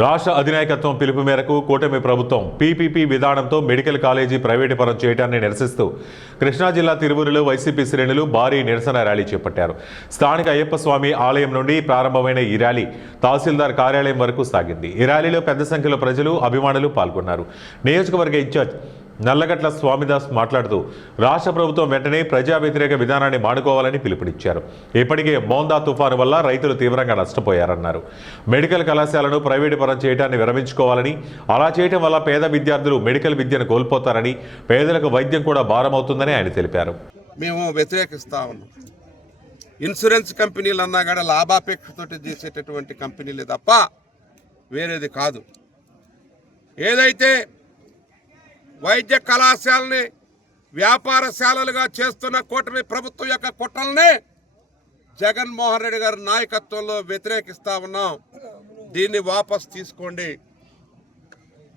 రాష్ట్ర అధినాయకత్వం పిలుపు మేరకు కూటమి ప్రభుత్వం పీపీపీ విధానంతో మెడికల్ కాలేజీ ప్రైవేటీకరణ చేయడాన్ని నిరసిస్తూ కృష్ణా జిల్లా తిరువూరులో వైసీపీ శ్రేణులు భారీ నిరసన ర్యాలీ చేపట్టారు. స్థానిక అయ్యప్ప స్వామి ఆలయం నుండి ప్రారంభమైన ఈ ర్యాలీ తహసీల్దార్ కార్యాలయం వరకు సాగింది. ఈ ర్యాలీలో పెద్ద సంఖ్యలో ప్రజలు, అభిమానులు పాల్గొన్నారు. నియోజకవర్గ ఇన్ఛార్జ్ నల్లగట్ల స్వామిదాస్ మాట్లాడుతూ రాష్ట్ర ప్రభుత్వం వెంటనే ప్రజా వ్యతిరేక విధానాన్ని మానుకోవాలని పిలుపునిచ్చారు. ఇప్పటికే మోందా తుఫాను వల్ల రైతులు తీవ్రంగా నష్టపోయారన్నారు. మెడికల్ కళాశాలను ప్రైవేటీకరణ చేయడాన్ని విరమించుకోవాలని, అలా చేయడం వల్ల పేద విద్యార్థులు మెడికల్ విద్యను కోల్పోతారని, పేదలకు వైద్యం కూడా భారమవుతుందని ఆయన తెలిపారు. మేము వ్యతిరేకిస్తా ఉన్నాం. ఇన్సూరెన్స్ కంపెనీలు అన్నా కూడా లాభాపేక్షతో చేసేటటువంటి కంపెనీలే తప్ప వేరేది కాదు. ఏదైతే వైద్య కళాశాలని వ్యాపారశాలలుగా చేస్తున్న కూటమి ప్రభుత్వం యొక్క కుట్రల్ని జగన్మోహన్ రెడ్డి గారి నాయకత్వంలో వ్యతిరేకిస్తా ఉన్నాం. దీన్ని వాపస్ తీసుకోండి.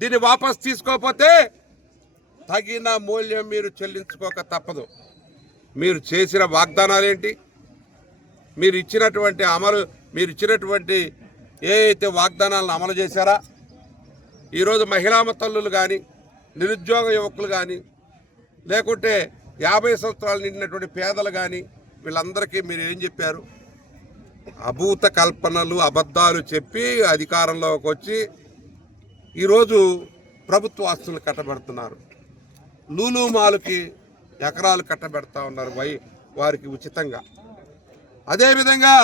దీన్ని వాపస్ తీసుకోకపోతే తగిన మూల్యం మీరు చెల్లించుకోక తప్పదు. మీరు చేసిన వాగ్దానాలేంటి, మీరు ఇచ్చినటువంటి ఏ అయితే వాగ్దానాలను అమలు చేశారా? ఈరోజు మహిళా తల్లులు కానీ, నిరుద్యోగ యువకులు కానీ, లేకుంటే 50 సంవత్సరాలు నిండినటువంటి పేదలు కానీ, వీళ్ళందరికీ మీరు ఏం చెప్పారు? అభూత కల్పనలు, అబద్ధాలు చెప్పి అధికారంలోకి వచ్చి ఈరోజు ప్రభుత్వ ఆస్తులు కట్టబెడుతున్నారు. లూలు మాలుకి ఎకరాలు కట్టబెడతా ఉన్నారు వారికి ఉచితంగా. అదేవిధంగా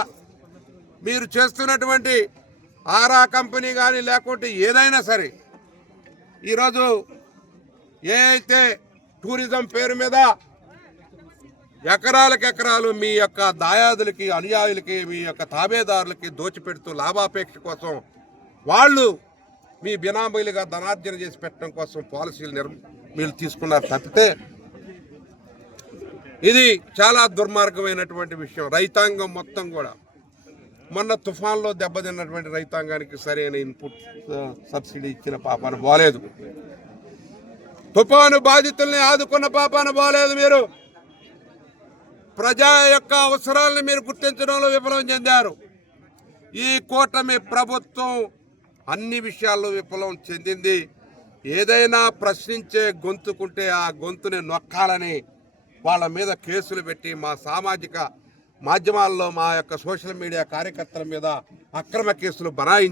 మీరు చేస్తున్నటువంటి ఆరా కంపెనీ కానీ, లేకుంటే ఏదైనా సరే ఈరోజు ఏ అయితే టూరిజం పేరు మీద ఎకరాలకెకరాలు మీ యొక్క దాయాదులకి, అనుయాయులకి, మీ యొక్క తాబేదారులకి దోచిపెడుతూ లాభాపేక్ష కోసం వాళ్ళు మీ బినామీలుగా ధనార్జన చేసి పెట్టడం కోసం పాలసీలు మీరు తీసుకున్నారు తప్పితే ఇది చాలా దుర్మార్గమైనటువంటి విషయం. రైతాంగం మొత్తం కూడా మొన్న తుఫాన్లో దెబ్బతిన్నటువంటి రైతాంగానికి సరైన ఇన్పుట్ సబ్సిడీ ఇచ్చిన పాపాన బాలేదు. తుఫాను బాధితుల్ని ఆదుకున్న పాపాన బాలేదు. మీరు ప్రజా యొక్క అవసరాలను మీరు గుర్తించడంలో విఫలం చెందారు. ఈ కూటమి ప్రభుత్వం అన్ని విషయాల్లో విఫలం చెందింది. ఏదైనా ప్రశ్నించే గొంతుకుంటే ఆ గొంతుని నొక్కాలని వాళ్ళ మీద కేసులు పెట్టి మా సామాజిక మాధ్యమాల్లో, మా యొక్క సోషల్ మీడియా కార్యకర్తల మీద అక్రమ కేసులు బనాయించి